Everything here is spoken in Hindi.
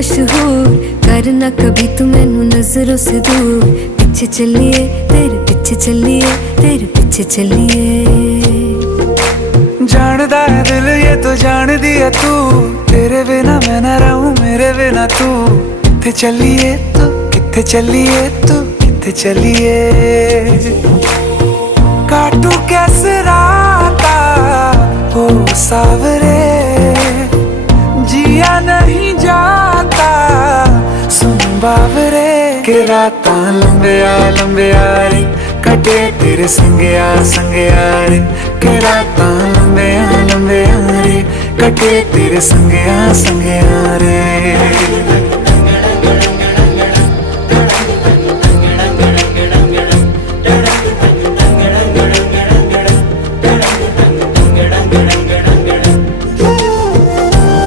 मशहूर, करना कभी तू मैनू नजरों से दूर। पीछे चलिए तेरे पीछे चलिए, तेरे पीछे चलिए। जानदा है दिल ये तो जान दिया तू, तेरे बिना मैं ना रहूं मेरे बिना तू। किथे चलिए तू, किथे चलिए तू, किथे चलिए। काटू कैसे राता हो सावरे, जिया नहीं जाता सुन बावरे। के राता लंबिया लंबिया रे, कटे तेरे संगया संगया रे। के राता लंबिया लंबिया रे, कटे तेरे संगया संगया रे।